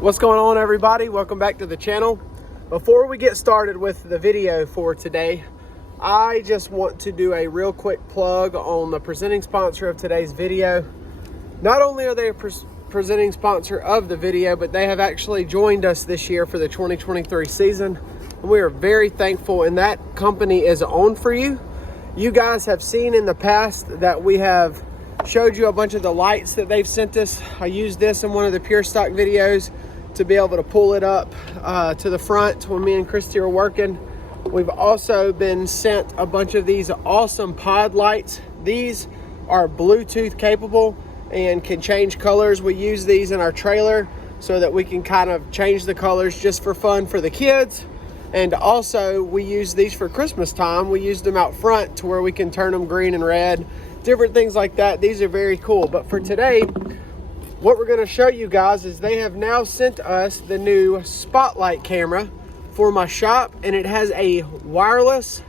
What's going on, everybody? Welcome back to the channel. Before we get started with the video for today, I just want to do a real quick plug on the presenting sponsor of today's video. Not only are they a presenting sponsor of the video, but they have actually joined us this year for the 2023 season, and we are very thankful, and that company is ONFORU. You guys have seen in the past that we have showed you a bunch of the lights that they've sent us. I used this in one of the pure stock videos to be able to pull it up to the front when me and Christy are working. We've also been sent a bunch of these awesome pod lights. These are Bluetooth capable and can change colors. We use these in our trailer so that we can kind of change the colors just for fun for the kids. And also we use these for Christmas time. We use them out front to where we can turn them green and red, different things like that. These are very cool. But for today, what we're going to show you guys is they have now sent us the new spotlight camera for my shop, and it has a wireless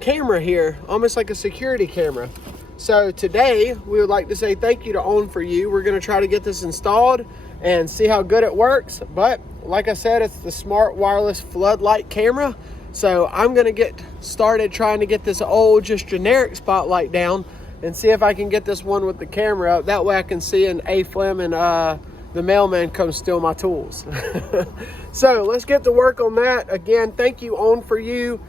camera here, almost like a security camera. So today we would like to say thank you to ONFORU. We're going to try to get this installed and see how good it works. But like I said, it's the smart wireless floodlight camera. So I'm going to get started trying to get this old just generic spotlight down and see if I can get this one with the camera. That way I can see an Fleming and the mailman come steal my tools. So let's get to work on that. Again, thank you ONFORU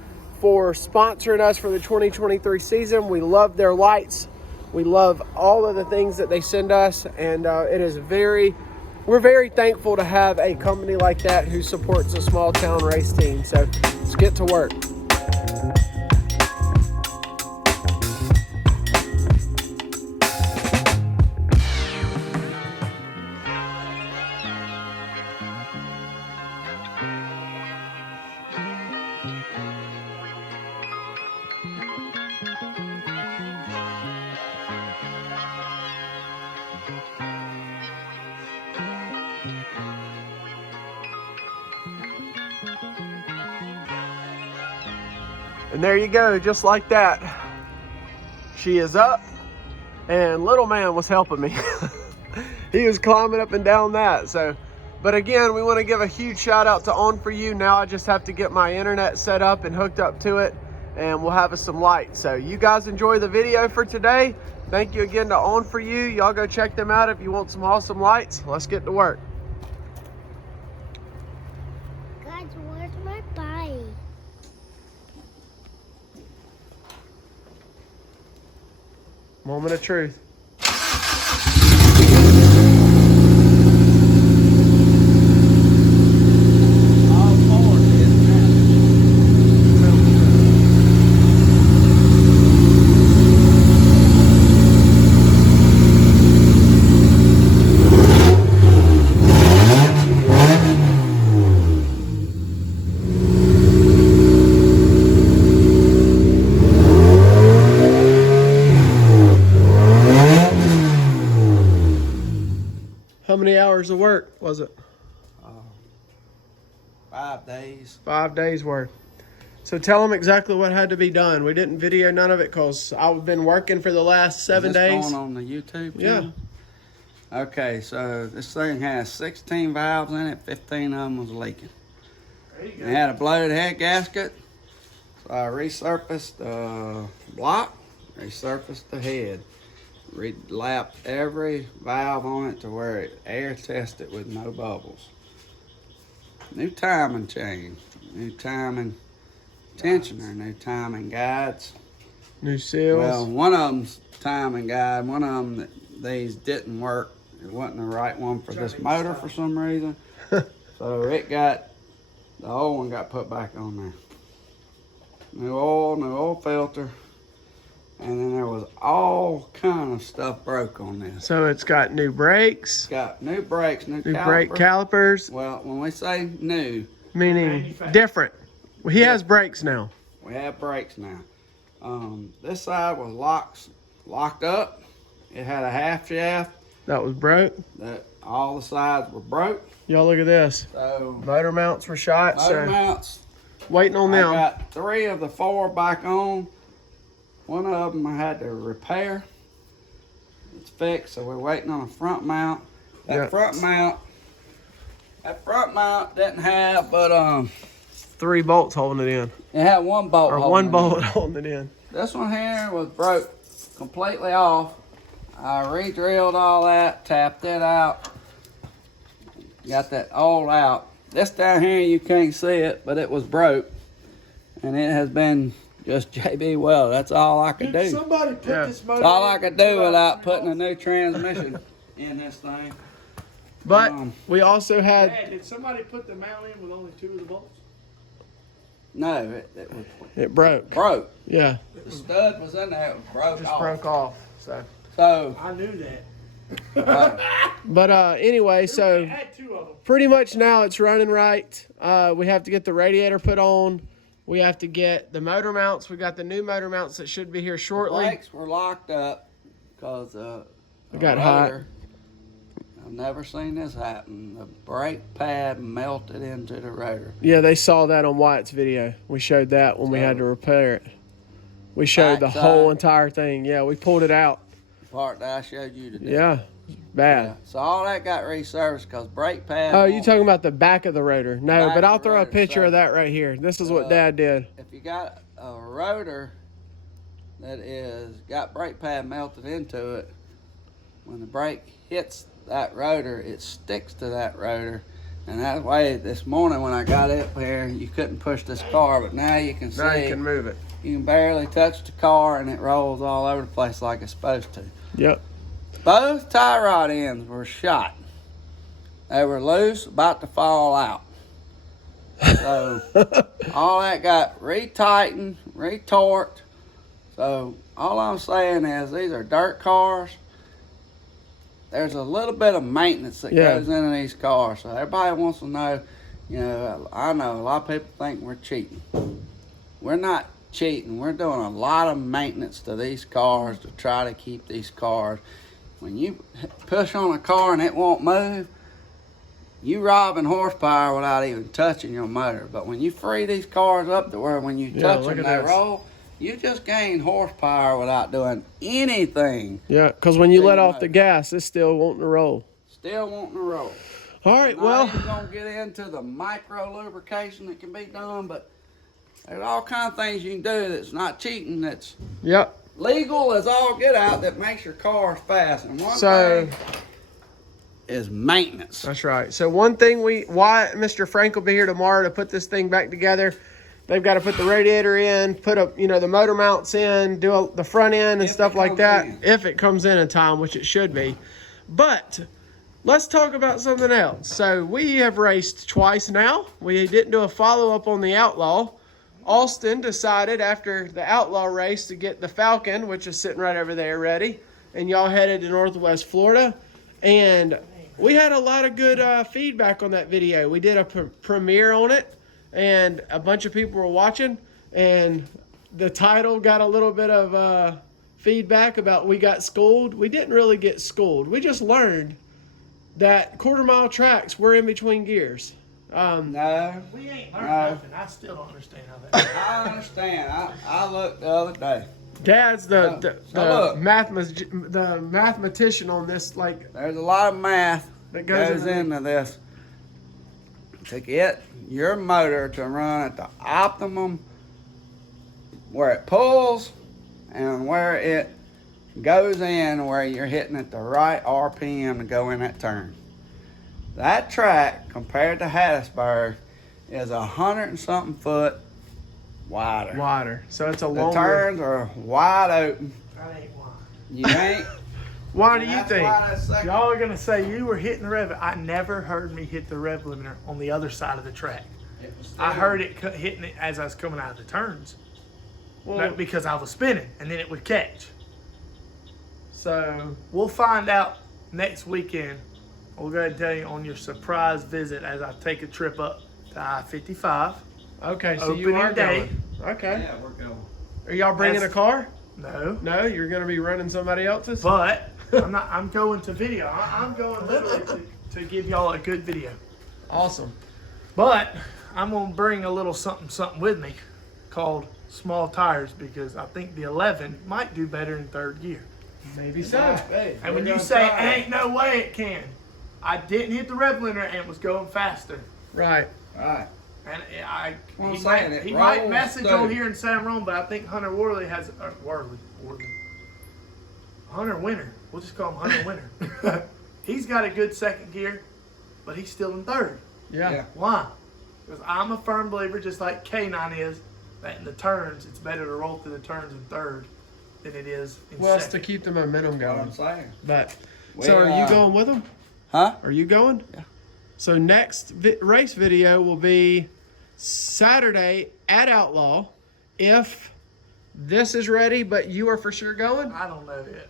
for sponsoring us for the 2023 season. We love their lights. We love all of the things that they send us, and we're very thankful to have a company like that who supports a small town race team. So let's get to work. And there you go, just like that. She is up, and little man was helping me. He was climbing up and down that. So, but again, we want to give a huge shout out to ONFORU. Now I just have to get my internet set up and hooked up to it, and we'll have us some lights. So you guys enjoy the video for today. Thank you again to ONFORU. Y'all go check them out if you want some awesome lights. Let's get to work. Guys, where's my bike? Moment of truth. How many hours of work was it? 5 days. 5 days worth. So tell them exactly what had to be done. We didn't video none of it because I've been working for the last 7 days. Going on the YouTube Yeah. channel? Okay, so this thing has 16 valves in it. 15 of them was leaking. There you go. It had a bloated head gasket. So I resurfaced the block, resurfaced the head. Lapped every valve on it to where it air tested with no bubbles. New timing chain, new timing tensioner, new timing guides. New seals. Well, one of them's timing guide, one of them these didn't work. It wasn't the right one for this motor for some reason. So the old one got put back on there. New oil filter. And then there was all kind of stuff broke on this. So it's got new brakes. It's got new brakes, new brake calipers. Well, when we say new, Meaning different. Well, he has brakes now. we have brakes now. This side was locked up. It had a half shaft. That was broke. That all the sides were broke. Y'all look at this. So Motor mounts were shot. motor So mounts. waiting on I them. got 3 of the 4 back on. One of them I had to repair. It's fixed, so we're waiting on a front mount. That Yeah. front mount That front mount didn't have, but 3 bolts holding it in. it had one bolt. Or holding one it bolt in. holding it in. This one here was broke completely off. I re-drilled all that, tapped it out, got that all out. This down here you can't see it, but it was broke, and it has been just JB welded. That's all I could do. Somebody put this motor. That's all I could do without putting a new transmission in this thing. But we also had. Dad, did somebody put the mount in with only 2 of the bolts? No, It broke. broke. Yeah. The stud was in there. It was broke Just off. broke off. So, I knew that. But anyway, so I had 2 of them. pretty much now it's running right. We have to get the radiator put on. We have to get the motor mounts. We got the new motor mounts that should be here shortly. brakes were locked up because It got hot. I've never seen this happen. The brake pad melted into the rotor. Yeah, they saw that on Wyatt's video. We showed that when we had to repair it. We showed the Backside. whole entire thing. Yeah, we pulled it out. The part that I showed you today. Yeah, bad. Yeah. So all that got resurfaced because brake pad. Oh, you won't- talking about the back of the rotor? No, Back but of I'll the throw a rotor, picture so- of that right here. This is what Dad did. If you got a rotor that is got brake pad melted into it, when the brake hits that rotor, it sticks to that rotor. And that way, this morning when I got up here, you couldn't push this car, but now you can see. Now you can move it. You can barely touch the car and it rolls all over the place like it's supposed to. Yep. Both tie rod ends were shot. They were loose, about to fall out. So all that got retightened, retorqued. So all I'm saying is these are dirt cars. There's a little bit of maintenance that goes into these cars. So everybody wants to know, I know a lot of people think we're cheating. We're not cheating. We're doing a lot of maintenance to these cars to try to keep these cars. When you push on a car and it won't move, you robbing horsepower without even touching your motor. But when you free these cars up to where when you touch them, they roll, you just gain horsepower without doing anything. Yeah, because when you let off the gas, it's still wanting to roll. Still wanting to roll. All right, Not well. even gonna get into the micro lubrication that can be done, but there's all kinds of things you can do that's not cheating, that's Yep. legal as all get out, that makes your cars fast. And one So- thing is maintenance. That's right. So one thing Wyatt and Mr. Frank will be here tomorrow to put this thing back together. They've got to put the radiator in, put the motor mounts in, do the front end and If stuff it like comes that. in. If it comes in time, which it should be. But let's talk about something else. So we have raced twice now. We didn't do a follow-up on the Outlaw. Austin decided after the Outlaw race to get the Falcon, which is sitting right over there ready. And y'all headed to Northwest Florida. And we had a lot of good feedback on that video. We did a premiere on it, and a bunch of people were watching. And the title got a little bit of feedback about we got schooled. We didn't really get schooled. We just learned that quarter-mile tracks were in between gears. No, We ain't learned No. nothing. I still don't understand how that. I understand. I looked the other day. Dad's the look. mathematician on this. Like There's a lot of math That that goes goes into into this to get your motor to run at the optimum where it pulls and where it goes in, where you're hitting at the right RPM to go in that turn. That track compared to Hattiesburg is 100 and something foot wider. wider, so it's a The longer. turns are wide open. That ain't why. You ain't. Why do you That's think? why that second- Y'all are gonna say you were hitting the rev. I never heard me hit the rev limiter on the other side of the track. it was I still- heard it hitting it as I was coming out of the turns. Well, Because I was spinning and then it would catch. so We'll find out next weekend. We'll go ahead and tell you on your surprise visit as I take a trip up to I-55. okay, so you Opening are day. going. Okay. Yeah, we're going. Are y'all bringing a That's- car? No, No, you're gonna be running somebody else's. but I'm not. I'm going to video. I'm going literally to give y'all a good video. Awesome. But I'm gonna bring a little something with me called small tires because I think the 11 might do better in third gear. Maybe so. Hey, And we're when you gonna say try it. ain't no way it can, I didn't hit the rev limiter and was going faster. Right. Right. And Well, I'm he saying might, it he might rolls message too. on here and say I'm wrong, but I think Hunter Worley has Hunter Winter. We'll just call him Hunter Winter. He's got a good second gear, but he's still in third. Yeah. Yeah. Why? Because I'm a firm believer, just like K9 is, that in the turns it's better to roll through the turns in third than it is in Well, it's to second. keep the momentum What I'm going. saying. But We, so, are you going with them? Huh? Are you going? Yeah. So next race video will be Saturday at Outlaw. If this is ready, but you are for sure going. I don't know yet.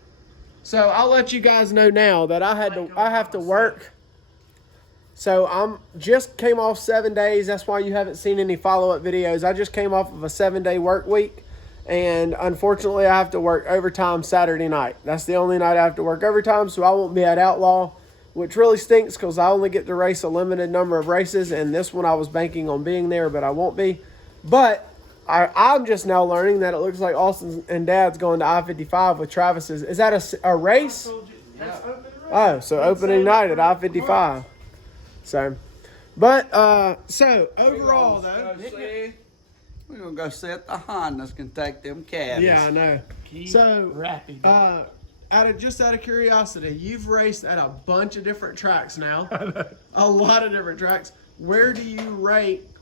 So I'll let you guys know now that I have to work. So I'm just came off 7 days. That's why you haven't seen any follow-up videos. I just came off of a 7-day work week. And unfortunately, I have to work overtime Saturday night. That's the only night I have to work overtime, so I won't be at Outlaw, which really stinks because I only get to race a limited number of races, and this one I was banking on being there, but I won't be. But I'm just now learning that it looks like Austin and Dad's going to I-55 with Travis's. Is that a race? I told you, that's opening race. Oh, so opening night at I-55. So, but, so overall, though. We're going to go see if the Hondas can take them cabs. Yeah, I know. Keep So, rapping. out of curiosity, you've raced at a bunch of different tracks now. A lot of different tracks. Where do you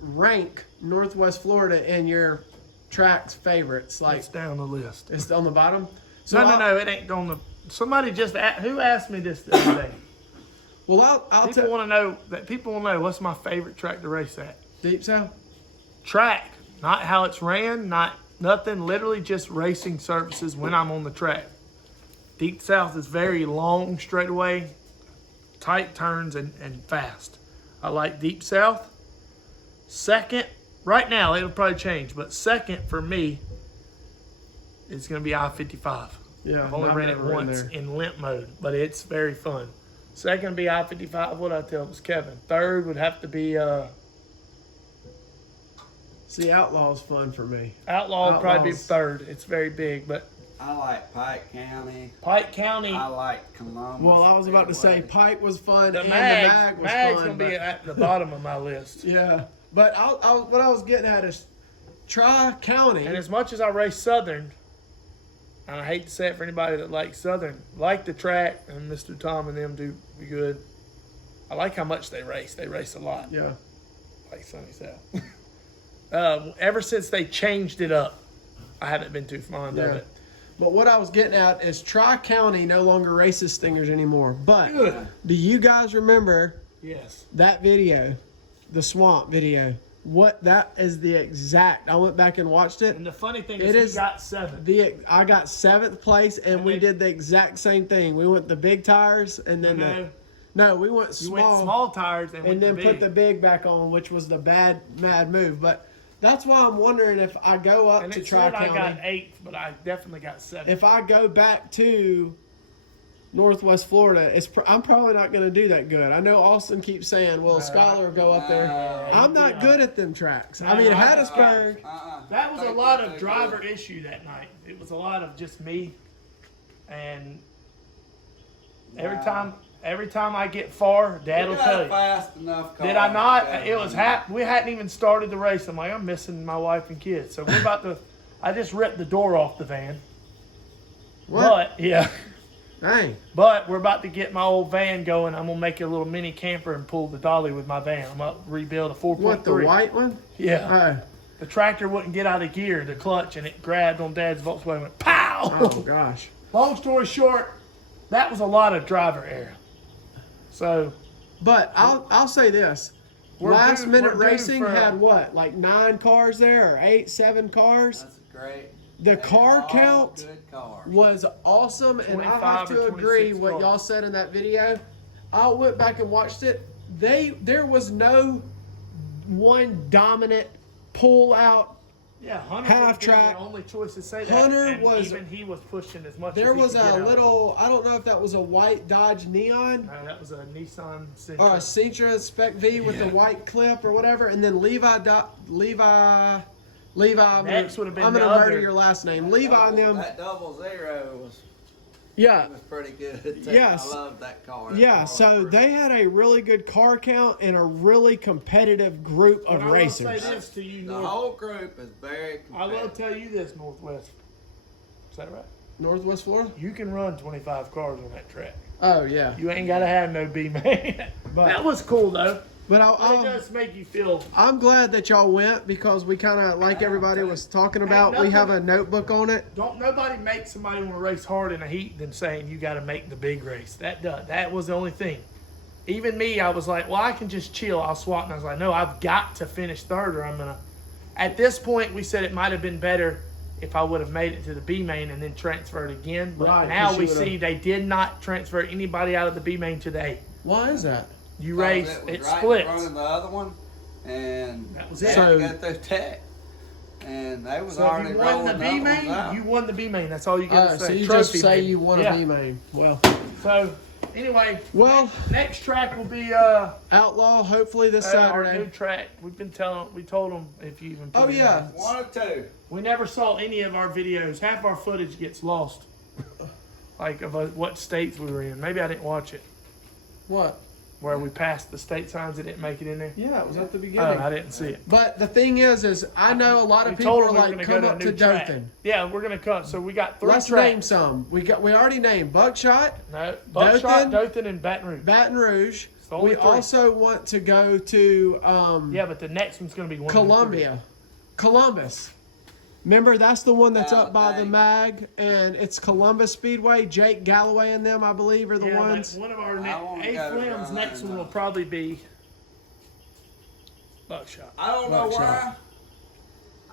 rank Northwest Florida in your tracks favorites? Like, It's down the list. it's on the bottom. So No, it ain't on the. Somebody just who asked me this the other day. Well, I'll People tell. want to know what's my favorite track to race at. Deep South. Track, not how it's ran, not nothing. Literally just racing surfaces when I'm on the track. Deep South is very long straightaway, tight turns and fast. I like Deep South. Second, right now it'll probably change, but second for me is going to be I-55. Yeah, I've only ran it never once there. in limp mode, but it's very fun. Second would be I-55. What I tell him was Kevin. Third would have to be See, Outlaw's fun for me. Outlaw. Would probably be Outlaws. third. It's very big, but I like Pike County. Pike County. I like Columbus. Well, I was about to say Pike was fun The and mag, the mag was mag's fun. gonna be but- at the bottom of my list. Yeah, but what I was getting at is Tri-County. And as much as I race Southern, and I hate to say it for anybody that likes Southern, like the track and Mr. Tom and them do be good. I like how much they race. They race a lot. Yeah. Like Sunny South. Ever since they changed it up, I haven't been too fond of Yeah. it. But what I was getting at is Tri-County no longer races Stingers anymore. But Good. do you guys remember Yes. that video, the swamp video? What that is the exact. I went back and watched it. And the funny thing It is, is he got 7. I got 7th place, and we did the exact same thing. We went the big tires, and then we went You small, went small tires and went and then to put big. the big back on, which was the mad move. But that's why I'm wondering if I go up And to it said I got Tri-County. 8th, but I definitely got 7th. If I go back to Northwest Florida, I'm probably not going to do that good. I know Austin keeps saying, well, Skylar will go up there. I'm not good at them tracks. I mean, Hattiesburg. That was a lot of driver issue that night. It was a lot of just me, and every time I get far, Dad will tell you. Fast enough Did I not? It was we hadn't even started the race. I'm like, I'm missing my wife and kids. So we're about to. I just ripped the door off the van. What? But yeah. Dang. But we're about to get my old van going. I'm gonna make a little mini camper and pull the dolly with my van. I'm gonna rebuild a 4.3. What, the white one? Yeah. Oh. The tractor wouldn't get out of gear, the clutch, and it grabbed on Dad's Volkswagen and went pow! Oh, gosh. Long story short, that was a lot of driver error. So But I'll say this. We're Last due- minute we're due racing for- had what? Like 9 cars there or 8, 7 cars? That's great. The They car all count Good cars. was awesome, and I have 25 to or agree 26 what cars. y'all said in that video. I went back and watched it. There was no one dominant pull out. yeah, Hunter Half would have been track. the only choice to say that. Hunter and was- even he was pushing as much. There as he was could get a out. little, I don't know if that was a white Dodge Neon No, that was a Nissan Sentra. or a Sentra Spec V with the white clip or whatever, and then Levi. Next would have been I'm the gonna murder other- your last name. Levi and them. That 00 was Yeah. It was pretty good. Too. Yes. I love that car. That Yeah, car was so pretty they had a really good car count and a really competitive group of But I will racers. say this to you, The North. whole group is very I will competitive. tell you this, Northwest. Is that right? Northwest Florida? You can run 25 cars on that track. Oh, yeah. You ain't got to have no B-man. That was cool, though. But It does make you feel... I'm glad that y'all went because we kind of, like everybody was talking about, we have a notebook on it. Don't nobody make somebody want to race hard in a heat than saying you got to make the big race. That was the only thing. Even me, I was like, well, I can just chill. I'll swap. And I was like, no, I've got to finish third or I'm going to... At this point, we said it might have been better if I would have made it to the B-main and then transferred again. But Right, now 'cause we you would've- see they did not transfer anybody out of the B-main to the A. Why is that? You Because race, was it right splits. in front of the other one, and That was they it. had to So- go through tech, and they was So if already you won rolling the the other ones B-main, out. you won the B-main. That's all you got to say. So you Trophy just say main. you won Yeah. a B-main. Well, So, anyway, well, next track will be Outlaw, hopefully this our new Saturday. track. We told them if you even put Oh, it in yeah. there. 1 or 2. We never saw any of our videos. Half our footage gets lost. Like of what states we were in. Maybe I didn't watch it. What? Where we passed the state signs that didn't make it in there. Yeah, it was at the Oh, beginning. I didn't see it. But the thing is I know a lot of We people told are them we were like, gonna come go up to a to new track. Dothan. Yeah, we're gonna come. So we got 3 Let's tracks. name some. We already named Buckshot, No, Buckshot, Dothan, Dothan, and Baton Rouge. Baton Rouge. the only We 3. also want to go to Yeah, but the next one's gonna be one. Columbia, Columbus. Remember, that's the one that's up by the dang. mag, and it's Columbus Speedway. Jake Galloway and them, I believe, are the Yeah, ones. like one of our I wanna A go Flem's run next that one will now. probably be Buckshot. I don't know Buckshot. why.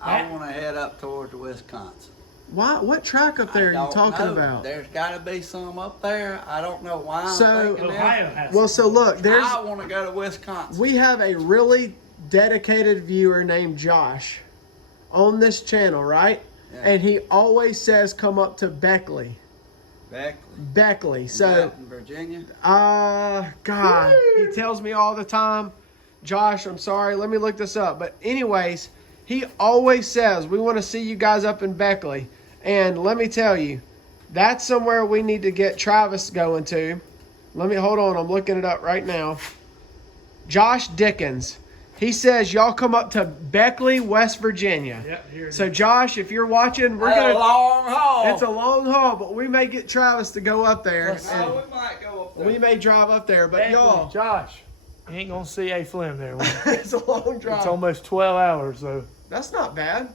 I That- want to head up towards Wisconsin. Why? What track up there are you Don't talking know. about? There's got to be some up there. I don't know why. I'm So- thinking that. Ohio has. Well, so look, there's I want to go to Wisconsin. we have a really dedicated viewer named Josh on this channel, right? Yeah. And he always says, "Come up to Beckley." Beckley. So, in Virginia. God, he tells me all the time, Josh, I'm sorry, let me look this up. But anyways, he always says, we want to see you guys up in Beckley. And let me tell you, that's somewhere we need to get Travis going to. Let me, hold on, I'm looking it up right now. Josh Dickens. He says, y'all come up to Beckley, West Virginia. Yep, here it So is. Josh, if you're watching, we're That's going a to... long haul. It's a long haul, but we may get Travis to go up there. Oh, And we might go up there. we may drive up there, but Beckley, y'all, Josh, you ain't gonna see A Flem there. it's a long drive. It's almost 12 hours, so That's not bad.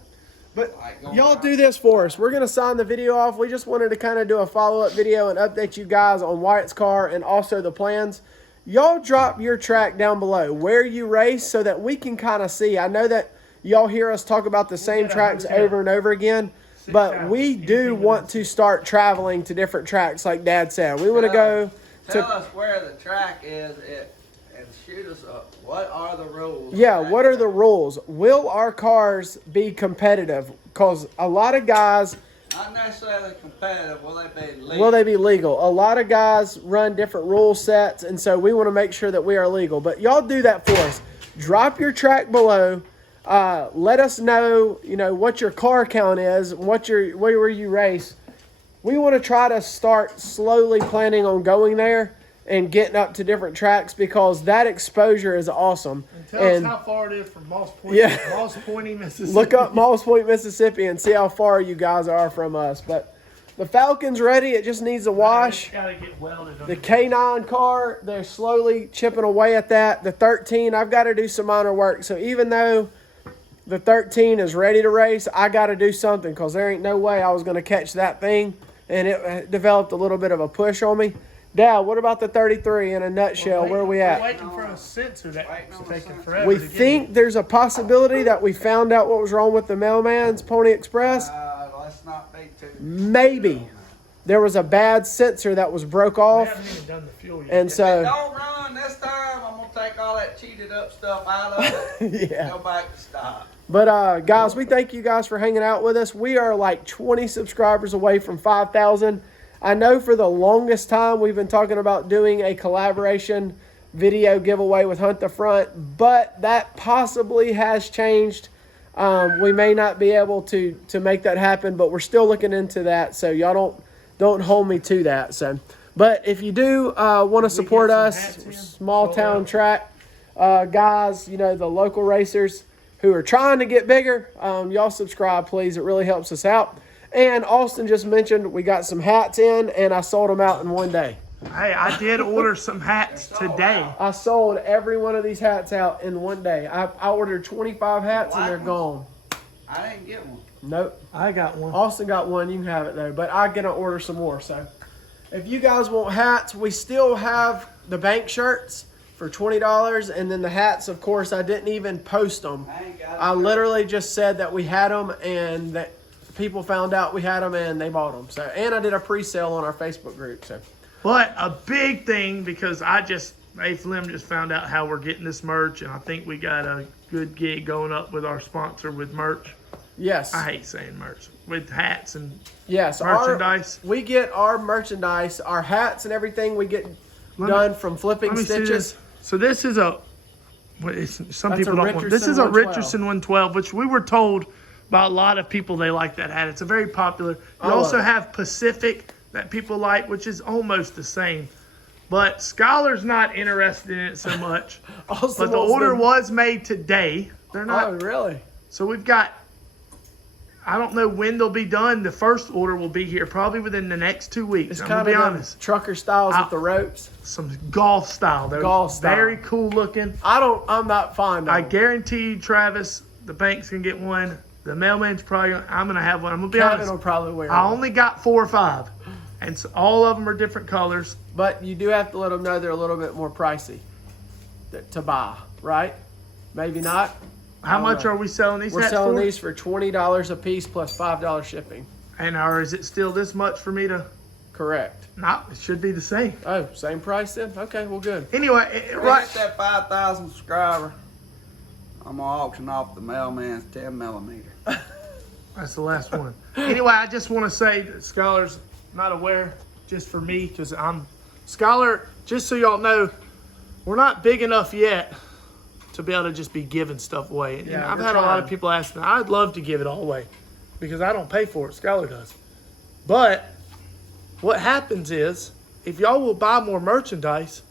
But Like going y'all out. do this for us. We're going to sign the video off. We just wanted to kind of do a follow-up video and update you guys on Wyatt's car and also the plans. Y'all drop your track down below where you race so that we can kind of see. I know that y'all hear us talk about the same get a tracks hotel. over and over again, but hours. we do Anything want within to start traveling to different tracks like Dad said. We want to go Tell to... us where the track is and shoot us up. What are the rules? Yeah, what are the rules? Will our cars be competitive? Because a lot of guys... Not necessarily competitive. Will they be legal? Will they be legal? A lot of guys run different rule sets, and so we want to make sure that we are legal. But y'all do that for us. Drop your track below. Let us know, what your car count is, where you race. We want to try to start slowly planning on going there and getting up to different tracks because that exposure is awesome. and tell us how far it is from Moss Point, Yeah. Moss Pointe, Mississippi. Look up Moss Point, Mississippi, and see how far you guys are from us. But the Falcon's ready. It just needs a wash. It's gotta get welded. The K9 car, they're slowly chipping away at that. The 13, I've got to do some minor work. So even though the 13 is ready to race, I got to do something because there ain't no way I was going to catch that thing. And it developed a little bit of a push on me. Dad, what about the 33 in a nutshell? Where are we We're at? waiting for a sensor that's Waiting on a taking sensor. forever. We to get think there's a possibility that we found out what was wrong with the Mailman's Pony Express. Let's not be too. Maybe there was a bad sensor that was broke We off. haven't even done the fuel yet. And If it so, don't run this time, I'm gonna take all that cheated up stuff out of it. yeah. Go back to stop. But guys, we thank you guys for hanging out with us. We are like 20 subscribers away from 5,000. I know for the longest time we've been talking about doing a collaboration video giveaway with Hunt the Front, but that possibly has changed. We may not be able to make that happen, but we're still looking into that. So y'all don't don't hold me to that. So, but if you do want to support us, small town track guys, you know, the local racers who are trying to get bigger, y'all subscribe, please. It really helps us out. And Austin just mentioned we got some hats in, and I sold them out in one day. Hey, I did order some hats today. I sold every one of these hats out in one day. I ordered 25 hats, and they're gone. I didn't get one. Nope. I got one. Austin got one. You can have it, though. But I'm going to order some more. So if you guys want hats, we still have the bank shirts for $20. And then the hats, of course, I didn't even post them. I literally just said that we had them, and that people found out we had them, and they bought them. So, and I did a pre-sale on our Facebook group. So. But a big thing, because Fleming just found out how we're getting this merch, and I think we got a good gig going up with our sponsor with merch. Yes. I hate saying merch. With hats and yes, merchandise. We get our merchandise, our hats and everything we get done from Flipping Stitches. So this is a, some people don't want, this is a 112. Richardson 112, which we were told by a lot of people they like that hat. It's a very popular. You also have Pacific that people like, which is almost the same. But Skylar's not interested in it so much. But the order was made today. They're not. Oh, really? So we've got, I don't know when they'll be done. The first order will be here probably within the next 2 weeks. It's I'm kind going to be of honest. Trucker styles with the ropes. Some golf style. They're golf style. Very cool looking. I'm not fond of I them. guarantee you, Travis, the bank's going to get one. The mailman's probably I'm going to have one. I'm going to be Kevin honest. will probably wear I them. only got 4 or 5. And so all of them are different colors. But you do have to let them know they're a little bit more pricey to buy, right? Maybe not. How much are we selling these We're hats selling for? these for $20 a piece plus $5 shipping. And is it still this much for me to? Correct. No, it should be the same. Oh, same price then? Okay, well, good. Anyway, Right at that 5,000 subscriber, I'm going to auction off the mailman's 10 millimeter. That's the last one. Anyway, I just want to say that Skylar's not aware, just for me, because Skylar, just so y'all know, we're not big enough yet to be able to just be giving stuff away. And I've had a lot of people ask me, I'd love to give it all away because I don't pay for it. Skylar does. But what happens is, if y'all will buy more merchandise,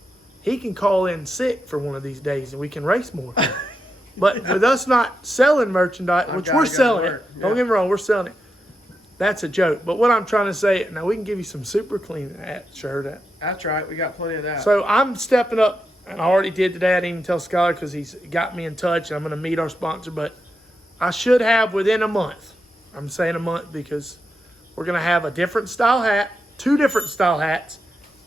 he can call in sick for one of these days and we can race more. But with us not selling merchandise, which we're selling it, don't get me wrong, we're selling it. That's a joke. But what I'm trying to say, now we can give you some super clean shirt. That's right. We got plenty of that. So I'm stepping up, and I already did today. I didn't even tell Skylar because he's got me in touch, and I'm going to meet our sponsor. But I should have within a month. I'm saying a month because we're going to have a different style hat, 2 different style hats,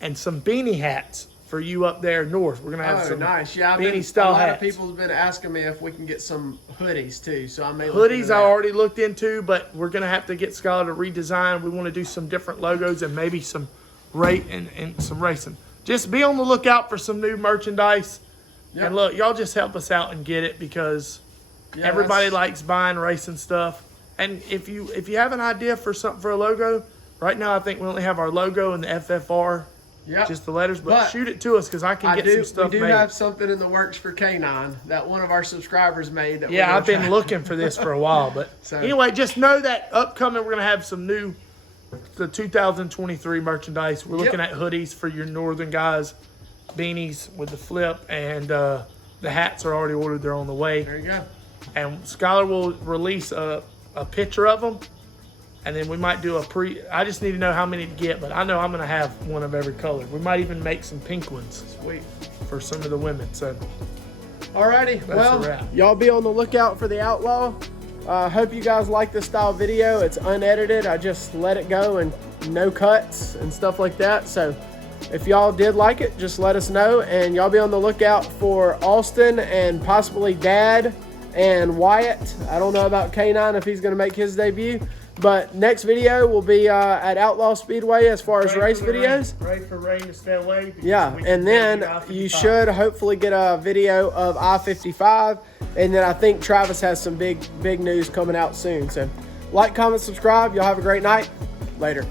and some beanie hats for you up there north. We're going to have some nice. Yeah, beanie style hats. A lot of people have been asking me if we can get some hoodies too. So I may hoodies I already looked into, but we're going to have to get Skylar to redesign. We want to do some different logos and maybe some and some racing. Just be on the lookout for some new merchandise. Yep. And look, y'all just help us out and get it because everybody likes buying racing stuff. And if you have an idea for something for a logo, right now I think we only have our logo and the FFR. Yep. Just the letters, but shoot it to us because I can get some stuff made. We do have something in the works for K9 that one of our subscribers made. That I've been looking for this for a while. But anyway, just know that upcoming we're going to have some new, the 2023 merchandise. We're looking at hoodies for your northern guys, beanies with the flip, and the hats are already ordered. They're on the way. There you go. And Skylar will release a picture of them. And then we might do I just need to know how many to get, but I know I'm going to have one of every color. We might even make some pink ones. Sweet. For some of the women. So, alrighty. Well, y'all be on the lookout for the Outlaw. Hope you guys like this style video. It's unedited. I just let it go and no cuts and stuff like that. So if y'all did like it, just let us know. And y'all be on the lookout for Austin and possibly Dad and Wyatt. I don't know about K9 if he's going to make his debut. But next video will be at Outlaw Speedway as far as race videos. Pray for rain to stay away. Yeah, and then you should hopefully get a video of I-55. And then I think Travis has some big news coming out soon. So like, comment, subscribe. Y'all have a great night. Later.